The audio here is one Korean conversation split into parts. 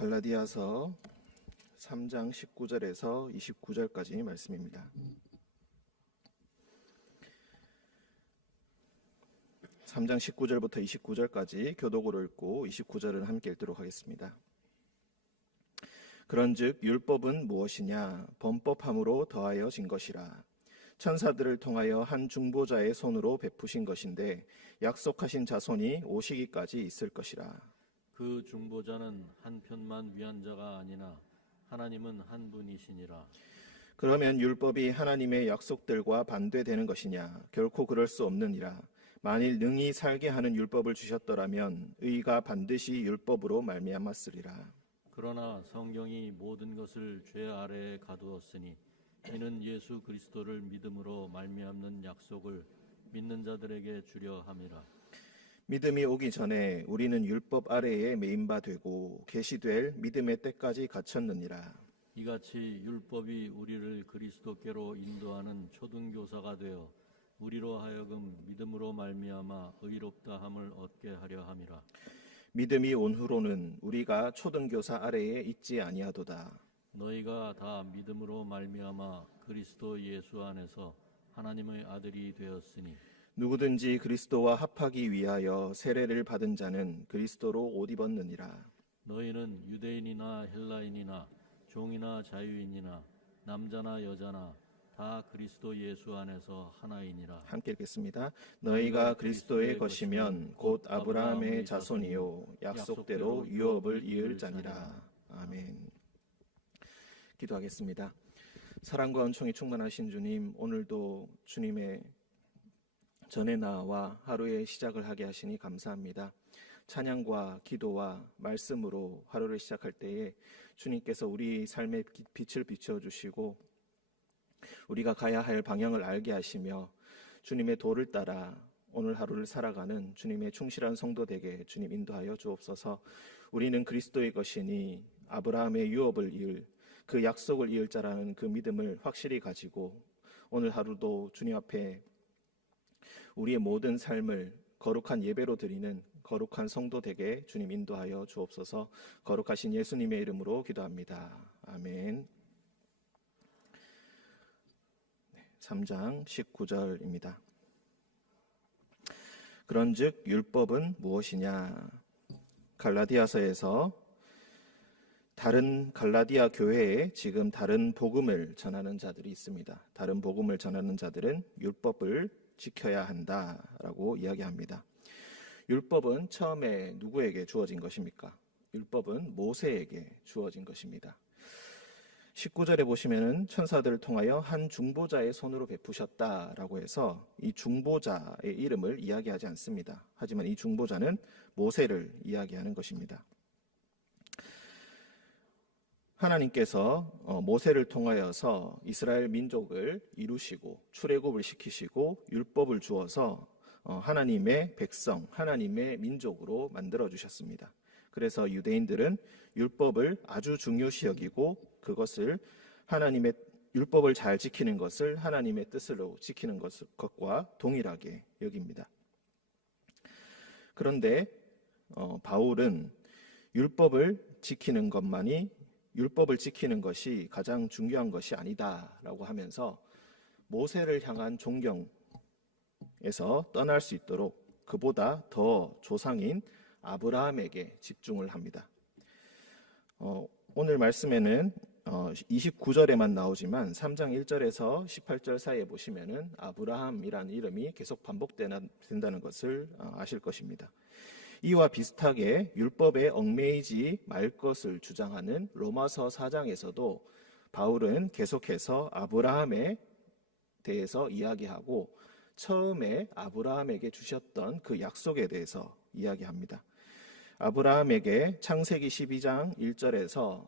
갈라디아서 3장 19절에서 29절까지 말씀입니다. 3장 19절부터 29절까지 교독으로 읽고 29절은 함께 읽도록 하겠습니다. 그런즉 율법은 무엇이냐? 범법함으로 더하여진 것이라. 천사들을 통하여 한 중보자의 손으로 베푸신 것인데 약속하신 자손이 오시기까지 있을 것이라. 그 중보자는 한 편만 위한 자가 아니나 하나님은 한 분이시니라. 그러면 율법이 하나님의 약속들과 반대되는 것이냐? 결코 그럴 수 없느니라. 만일 능히 살게 하는 율법을 주셨더라면 의가 반드시 율법으로 말미암았으리라. 그러나 성경이 모든 것을 죄 아래에 가두었으니 이는 예수 그리스도를 믿음으로 말미암는 약속을 믿는 자들에게 주려 함이라. 믿음이 오기 전에 우리는 율법 아래에 매인 바 되고 계시될 믿음의 때까지 갇혔느니라. 이같이 율법이 우리를 그리스도께로 인도하는 초등교사가 되어 우리로 하여금 믿음으로 말미암아 의롭다함을 얻게 하려 함이라. 믿음이 온 후로는 우리가 초등교사 아래에 있지 아니하도다. 너희가 다 믿음으로 말미암아 그리스도 예수 안에서 하나님의 아들이 되었으니 누구든지 그리스도와 합하기 위하여 세례를 받은 자는 그리스도로 옷 입었느니라. 너희는 유대인이나 헬라인이나 종이나 자유인이나 남자나 여자나 다 그리스도 예수 안에서 하나이니라. 함께 읽겠습니다. 너희가 그리스도의 것이면 곧 아브라함의 자손이요 약속대로 유업을 이을 자니라. 아멘. 기도하겠습니다. 사랑과 은총이 충만하신 주님, 오늘도 주님의 전에 나와 하루의 시작을 하게 하시니 감사합니다. 찬양과 기도와 말씀으로 하루를 시작할 때에 주님께서 우리 삶의 빛을 비춰주시고 우리가 가야 할 방향을 알게 하시며 주님의 도를 따라 오늘 하루를 살아가는 주님의 충실한 성도 되게 주님 인도하여 주옵소서. 우리는 그리스도의 것이니 아브라함의 유업을 이을 그 약속을 이을 자라는 그 믿음을 확실히 가지고 오늘 하루도 주님 앞에 우리의 모든 삶을 거룩한 예배로 드리는 거룩한 성도 되게 주님 인도하여 주옵소서. 거룩하신 예수님의 이름으로 기도합니다. 아멘. 3장 19절입니다. 그런즉 율법은 무엇이냐? 갈라디아서에서 다른 갈라디아 교회에 지금 다른 복음을 전하는 자들이 있습니다. 다른 복음을 전하는 자들은 율법을 지켜야 한다라고 이야기합니다. 율법은 처음에 누구에게 주어진 것입니까? 율법은 모세에게 주어진 것입니다. 19절에 보시면은 천사들을 통하여 한 중보자의 손으로 베푸셨다라고 해서 이 중보자의 이름을 이야기하지 않습니다. 하지만 이 중보자는 모세를 이야기하는 것입니다. 하나님께서 모세를 통하여서 이스라엘 민족을 이루시고 출애굽을 시키시고 율법을 주어서 하나님의 백성, 하나님의 민족으로 만들어 주셨습니다. 그래서 유대인들은 율법을 아주 중요시 여기고 그것을 하나님의 율법을 잘 지키는 것을 하나님의 뜻으로 지키는 것과 동일하게 여깁니다. 그런데 바울은 율법을 지키는 것이 가장 중요한 것이 아니다라고 하면서 모세를 향한 존경에서 떠날 수 있도록 그보다 더 조상인 아브라함에게 집중을 합니다. 오늘 말씀에는 29절에만 나오지만 3장 1절에서 18절 사이에 보시면은 아브라함이라는 이름이 계속 반복된다는 것을 아실 것입니다. 이와 비슷하게 율법에 얽매이지 말 것을 주장하는 로마서 4장에서도 바울은 계속해서 아브라함에 대해서 이야기하고 처음에 아브라함에게 주셨던 그 약속에 대해서 이야기합니다. 아브라함에게 창세기 12장 1절에서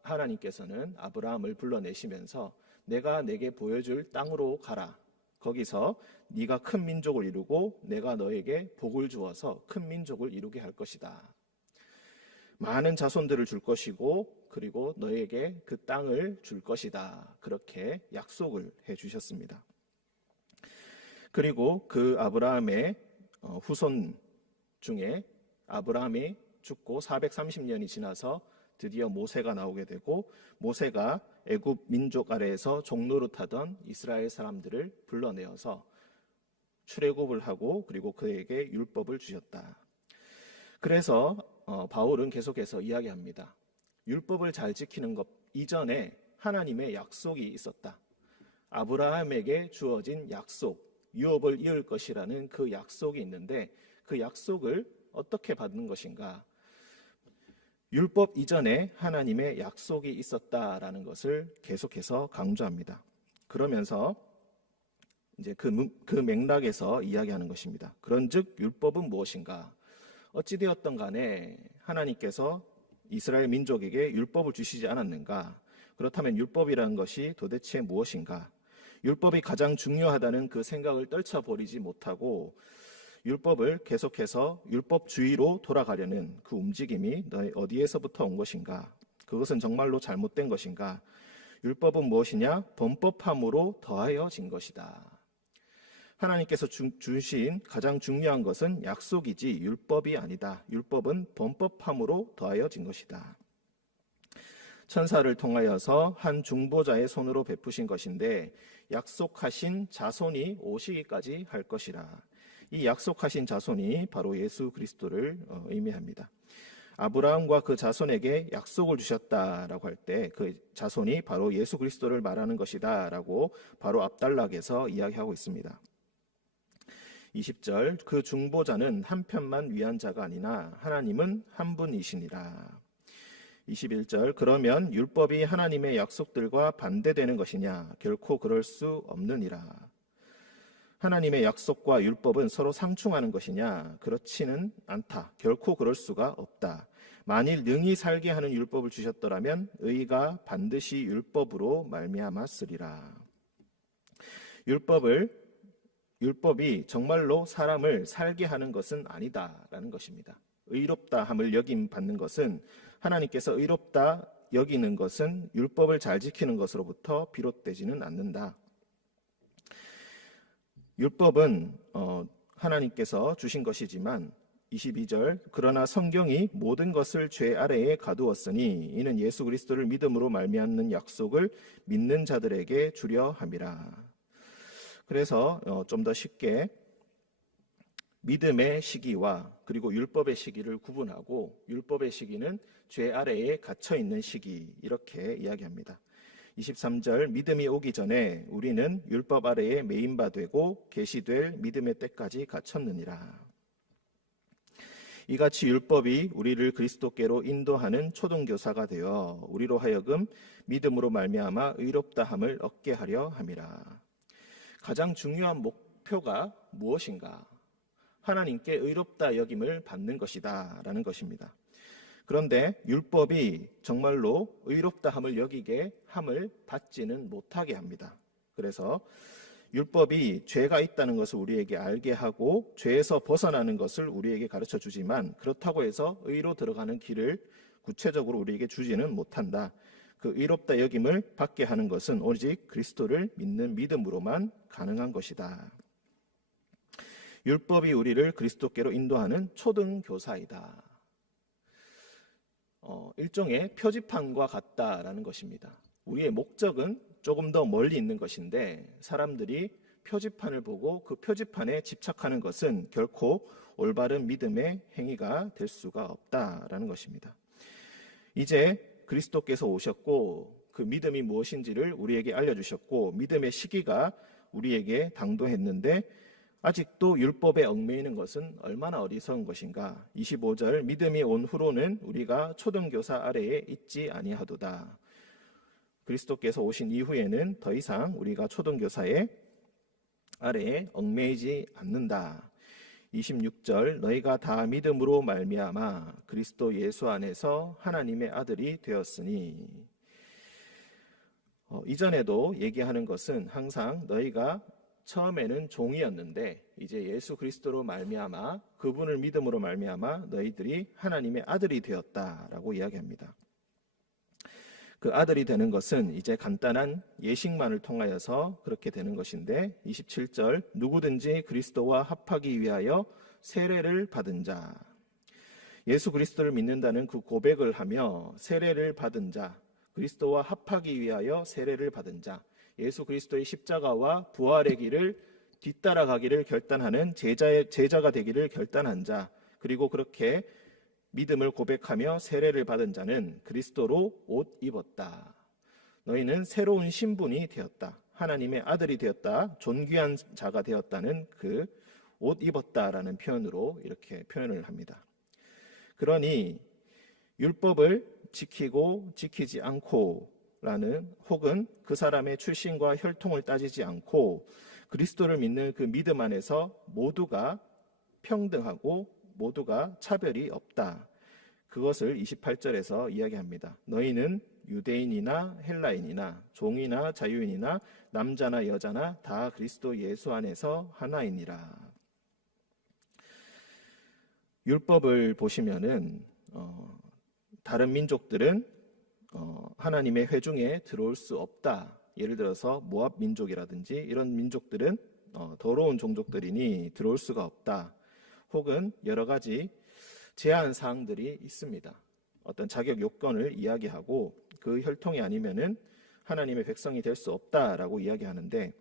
하나님께서는 아브라함을 불러내시면서 내가 내게 보여줄 땅으로 가라. 거기서 네가 큰 민족을 이루고 내가 너에게 복을 주어서 큰 민족을 이루게 할 것이다. 많은 자손들을 줄 것이고 그리고 너에게 그 땅을 줄 것이다. 그렇게 약속을 해주셨습니다. 그리고 그 아브라함의 후손 중에 아브라함이 죽고 430년이 지나서 드디어 모세가 나오게 되고 모세가 애굽 민족 아래에서 종노릇하던 이스라엘 사람들을 불러내어서 출애굽을 하고 그리고 그에게 율법을 주셨다. 그래서 바울은 계속해서 이야기합니다. 율법을 잘 지키는 것 이전에 하나님의 약속이 있었다. 아브라함에게 주어진 약속, 유업을 이을 것이라는 그 약속이 있는데 그 약속을 어떻게 받는 것인가? 율법 이전에 하나님의 약속이 있었다라는 것을 계속해서 강조합니다. 그러면서 이제 그 맥락에서 이야기하는 것입니다. 그런즉 율법은 무엇인가? 어찌되었던 간에 하나님께서 이스라엘 민족에게 율법을 주시지 않았는가? 그렇다면 율법이라는 것이 도대체 무엇인가? 율법이 가장 중요하다는 그 생각을 떨쳐버리지 못하고 율법을 계속해서 율법주의로 돌아가려는 그 움직임이 어디에서부터 온 것인가? 그것은 정말로 잘못된 것인가? 율법은 무엇이냐? 범법함으로 더하여진 것이다. 하나님께서 주신 가장 중요한 것은 약속이지 율법이 아니다. 율법은 범법함으로 더하여진 것이다. 천사를 통하여서 한 중보자의 손으로 베푸신 것인데 약속하신 자손이 오시기까지 할 것이라. 이 약속하신 자손이 바로 예수 그리스도를 의미합니다. 아브라함과 그 자손에게 약속을 주셨다라고 할 때 그 자손이 바로 예수 그리스도를 말하는 것이다라고 바로 앞단락에서 이야기하고 있습니다. 20절 그 중보자는 한 편만 위한 자가 아니나 하나님은 한 분이시니라. 21절 그러면 율법이 하나님의 약속들과 반대되는 것이냐? 결코 그럴 수 없느니라. 하나님의 약속과 율법은 서로 상충하는 것이냐? 그렇지는 않다. 결코 그럴 수가 없다. 만일 능히 살게 하는 율법을 주셨더라면 의가 반드시 율법으로 말미암았으리라. 율법이 정말로 사람을 살게 하는 것은 아니다라는 것입니다. 의롭다함을 여김 받는 것은 하나님께서 의롭다 여기는 것은 율법을 잘 지키는 것으로부터 비롯되지는 않는다. 율법은 하나님께서 주신 것이지만 22절 그러나 성경이 모든 것을 죄 아래에 가두었으니 이는 예수 그리스도를 믿음으로 말미암는 약속을 믿는 자들에게 주려 함이라. 그래서 좀 더 쉽게 믿음의 시기와 그리고 율법의 시기를 구분하고 율법의 시기는 죄 아래에 갇혀 있는 시기 이렇게 이야기합니다. 23절 믿음이 오기 전에 우리는 율법 아래에 매인 바 되고 계시될 믿음의 때까지 갇혔느니라. 이같이 율법이 우리를 그리스도께로 인도하는 초등교사가 되어 우리로 하여금 믿음으로 말미암아 의롭다함을 얻게 하려 함이라. 가장 중요한 목표가 무엇인가? 하나님께 의롭다 여김을 받는 것이다 라는 것입니다. 그런데 율법이 정말로 의롭다함을 여기게 함을 받지는 못하게 합니다. 그래서 율법이 죄가 있다는 것을 우리에게 알게 하고 죄에서 벗어나는 것을 우리에게 가르쳐 주지만 그렇다고 해서 의로 들어가는 길을 구체적으로 우리에게 주지는 못한다. 그 의롭다 여김을 받게 하는 것은 오직 그리스도를 믿는 믿음으로만 가능한 것이다. 율법이 우리를 그리스도께로 인도하는 초등교사이다. 일종의 표지판과 같다라는 것입니다. 우리의 목적은 조금 더 멀리 있는 것인데 사람들이 표지판을 보고 그 표지판에 집착하는 것은 결코 올바른 믿음의 행위가 될 수가 없다라는 것입니다. 이제 그리스도께서 오셨고 그 믿음이 무엇인지를 우리에게 알려주셨고 믿음의 시기가 우리에게 당도했는데 아직도 율법에 얽매이는 것은 얼마나 어리석은 것인가. 25절 믿음이 온 후로는 우리가 초등교사 아래에 있지 아니하도다. 그리스도께서 오신 이후에는 더 이상 우리가 초등교사의 아래에 얽매이지 않는다. 26절 너희가 다 믿음으로 말미암아 그리스도 예수 안에서 하나님의 아들이 되었으니. 이전에도 얘기하는 것은 항상 너희가 처음에는 종이었는데 이제 예수 그리스도로 말미암아 그분을 믿음으로 말미암아 너희들이 하나님의 아들이 되었다라고 이야기합니다. 그 아들이 되는 것은 이제 간단한 예식만을 통하여서 그렇게 되는 것인데 27절 누구든지 그리스도와 합하기 위하여 세례를 받은 자. 예수 그리스도를 믿는다는 그 고백을 하며 세례를 받은 자, 그리스도와 합하기 위하여 세례를 받은 자, 예수 그리스도의 십자가와 부활의 길을 뒤따라가기를 결단하는 제자가 되기를 결단한 자, 그리고 그렇게 믿음을 고백하며 세례를 받은 자는 그리스도로 옷 입었다. 너희는 새로운 신분이 되었다. 하나님의 아들이 되었다. 존귀한 자가 되었다는 그 옷 입었다라는 표현으로 이렇게 표현을 합니다. 그러니 율법을 지키고 지키지 않고라는, 혹은 그 사람의 출신과 혈통을 따지지 않고 그리스도를 믿는 그 믿음 안에서 모두가 평등하고 모두가 차별이 없다. 그것을 28절에서 이야기합니다. 너희는 유대인이나 헬라인이나 종이나 자유인이나 남자나 여자나 다 그리스도 예수 안에서 하나이니라. 율법을 보시면은 다른 민족들은 하나님의 회중에 들어올 수 없다. 예를 들어서 모압 민족이라든지 이런 민족들은 더러운 종족들이니 들어올 수가 없다. 혹은 여러 가지 제한 사항들이 있습니다. 어떤 자격 요건을 이야기하고 그 혈통이 아니면은 하나님의 백성이 될 수 없다라고 이야기하는데,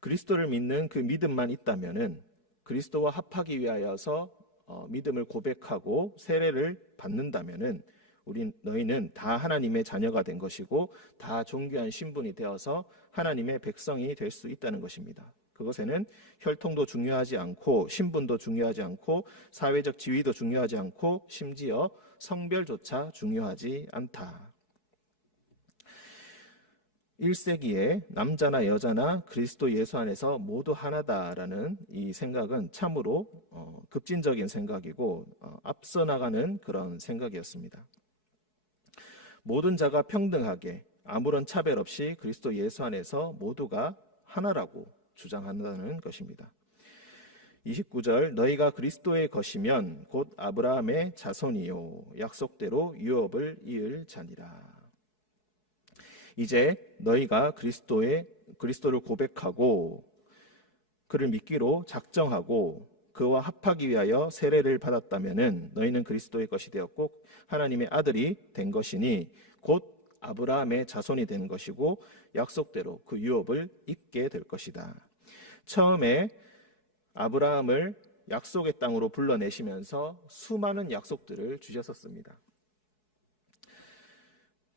그리스도를 믿는 그 믿음만 있다면은 그리스도와 합하기 위하여서 믿음을 고백하고 세례를 받는다면은 너희는 다 하나님의 자녀가 된 것이고 다 존귀한 신분이 되어서 하나님의 백성이 될 수 있다는 것입니다. 그것에는 혈통도 중요하지 않고 신분도 중요하지 않고 사회적 지위도 중요하지 않고 심지어 성별조차 중요하지 않다. 1세기에 남자나 여자나 그리스도 예수 안에서 모두 하나다라는 이 생각은 참으로 급진적인 생각이고 앞서 나가는 그런 생각이었습니다. 모든 자가 평등하게 아무런 차별 없이 그리스도 예수 안에서 모두가 하나라고 주장한다는 것입니다. 29절, 너희가 그리스도의 것이면 곧 아브라함의 자손이요 약속대로 유업을 이을 자니라. 이제 너희가 그리스도를 고백하고 그를 믿기로 작정하고 그와 합하기 위하여 세례를 받았다면은 너희는 그리스도의 것이 되었고 하나님의 아들이 된 것이니 곧 아브라함의 자손이 되는 것이고 약속대로 그 유업을 입게 될 것이다. 처음에 아브라함을 약속의 땅으로 불러내시면서 수많은 약속들을 주셨었습니다.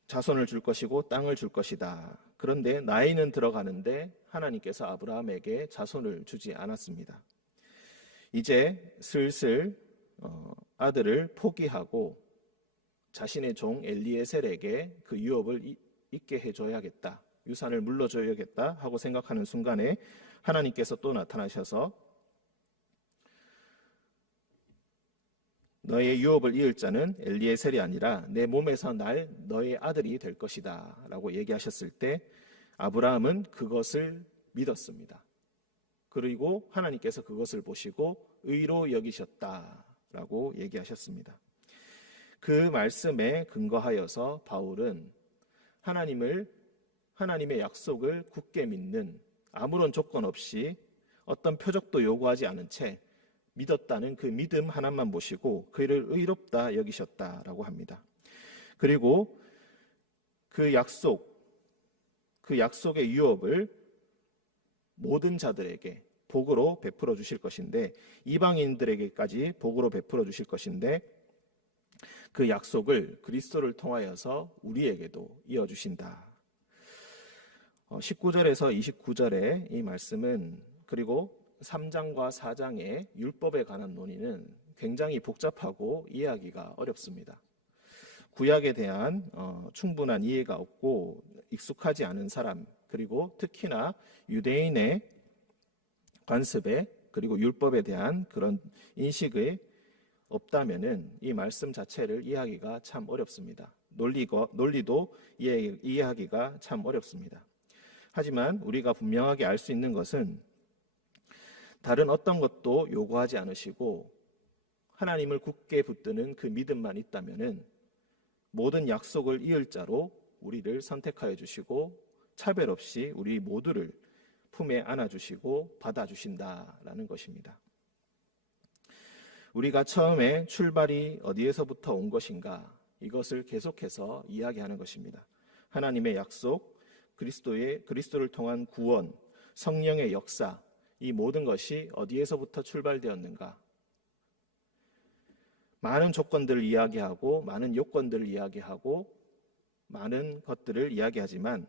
자손을 줄 것이고 땅을 줄 것이다. 그런데 나이는 들어가는데 하나님께서 아브라함에게 자손을 주지 않았습니다. 이제 슬슬 아들을 포기하고 자신의 종 엘리에셀에게 그 유업을 있게 해줘야겠다, 유산을 물려줘야겠다 하고 생각하는 순간에 하나님께서 또 나타나셔서 너의 유업을 이을 자는 엘리에셀이 아니라 내 몸에서 날 너의 아들이 될 것이다 라고 얘기하셨을 때 아브라함은 그것을 믿었습니다. 그리고 하나님께서 그것을 보시고 의로 여기셨다라고 얘기하셨습니다. 그 말씀에 근거하여서 바울은 하나님의 약속을 굳게 믿는, 아무런 조건 없이 어떤 표적도 요구하지 않은 채 믿었다는 그 믿음 하나만 보시고 그를 의롭다 여기셨다라고 합니다. 그리고 그 약속의 유업을 모든 자들에게 복으로 베풀어 주실 것인데, 이방인들에게까지 복으로 베풀어 주실 것인데 그 약속을 그리스도를 통하여서 우리에게도 이어주신다. 19절에서 29절의 이 말씀은, 그리고 3장과 4장의 율법에 관한 논의는 굉장히 복잡하고 이해하기가 어렵습니다. 구약에 대한 충분한 이해가 없고 익숙하지 않은 사람, 그리고 특히나 유대인의 관습에 그리고 율법에 대한 그런 인식이 없다면은 이 말씀 자체를 이해하기가 참 어렵습니다. 논리도 이해하기가 참 어렵습니다. 하지만 우리가 분명하게 알 수 있는 것은 다른 어떤 것도 요구하지 않으시고 하나님을 굳게 붙드는 그 믿음만 있다면은 모든 약속을 이을 자로 우리를 선택하여 주시고 차별 없이 우리 모두를 품에 안아주시고 받아주신다라는 것입니다. 우리가 처음에 출발이 어디에서부터 온 것인가, 이것을 계속해서 이야기하는 것입니다. 하나님의 약속, 그리스도를 통한 구원, 성령의 역사, 이 모든 것이 어디에서부터 출발되었는가? 많은 조건들을 이야기하고 많은 요건들을 이야기하고 많은 것들을 이야기하지만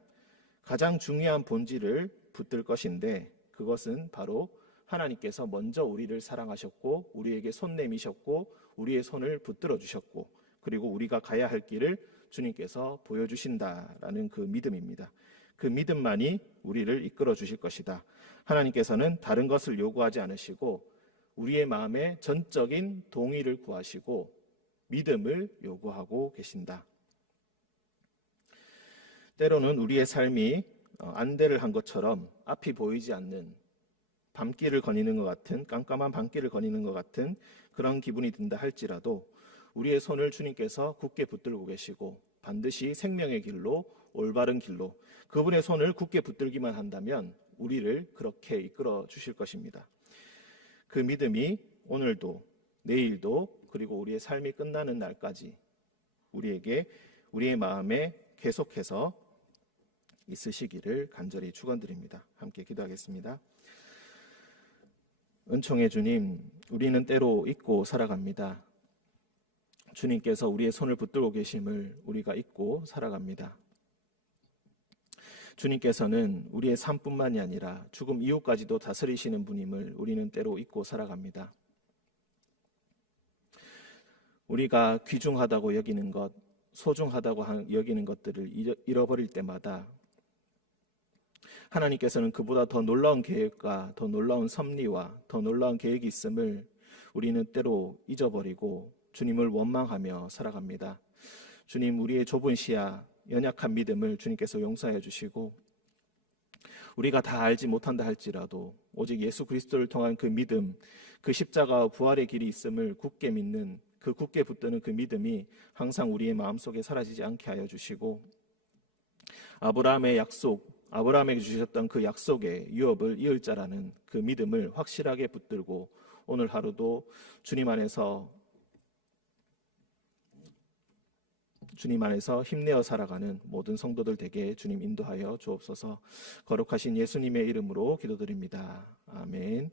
가장 중요한 본질을 붙들 것인데, 그것은 바로 하나님께서 먼저 우리를 사랑하셨고 우리에게 손 내미셨고 우리의 손을 붙들어 주셨고, 그리고 우리가 가야 할 길을 주님께서 보여주신다라는 그 믿음입니다. 그 믿음만이 우리를 이끌어 주실 것이다. 하나님께서는 다른 것을 요구하지 않으시고 우리의 마음에 전적인 동의를 구하시고 믿음을 요구하고 계신다. 때로는 우리의 삶이 안대를 한 것처럼 앞이 보이지 않는, 밤길을 거니는 것 같은, 깜깜한 밤길을 거니는 것 같은 그런 기분이 든다 할지라도 우리의 손을 주님께서 굳게 붙들고 계시고 반드시 생명의 길로, 올바른 길로 그분의 손을 굳게 붙들기만 한다면 우리를 그렇게 이끌어 주실 것입니다. 그 믿음이 오늘도, 내일도, 그리고 우리의 삶이 끝나는 날까지 우리의 마음에 계속해서 있으시기를 간절히 축원드립니다. 함께 기도하겠습니다. 은총의 주님, 우리는 때로 잊고 살아갑니다. 주님께서 우리의 손을 붙들고 계심을 우리가 잊고 살아갑니다. 주님께서는 우리의 삶뿐만이 아니라 죽음 이후까지도 다스리시는 분임을 우리는 때로 잊고 살아갑니다. 우리가 귀중하다고 여기는 것, 소중하다고 여기는 것들을 잃어버릴 때마다 하나님께서는 그보다 더 놀라운 계획과 더 놀라운 섭리와 더 놀라운 계획이 있음을 우리는 때로 잊어버리고 주님을 원망하며 살아갑니다. 주님, 우리의 좁은 시야, 연약한 믿음을 주님께서 용서해 주시고 우리가 다 알지 못한다 할지라도 오직 예수 그리스도를 통한 그 믿음, 그 십자가와 부활의 길이 있음을 굳게 믿는, 그 굳게 붙드는 그 믿음이 항상 우리의 마음속에 사라지지 않게 하여 주시고 아브라함의 약속, 아브라함에게 주셨던 그 약속의 유업을 이을 자라는 그 믿음을 확실하게 붙들고 오늘 하루도 주님 안에서 힘내어 살아가는 모든 성도들 되게 주님 인도하여 주옵소서. 거룩하신 예수님의 이름으로 기도드립니다. 아멘.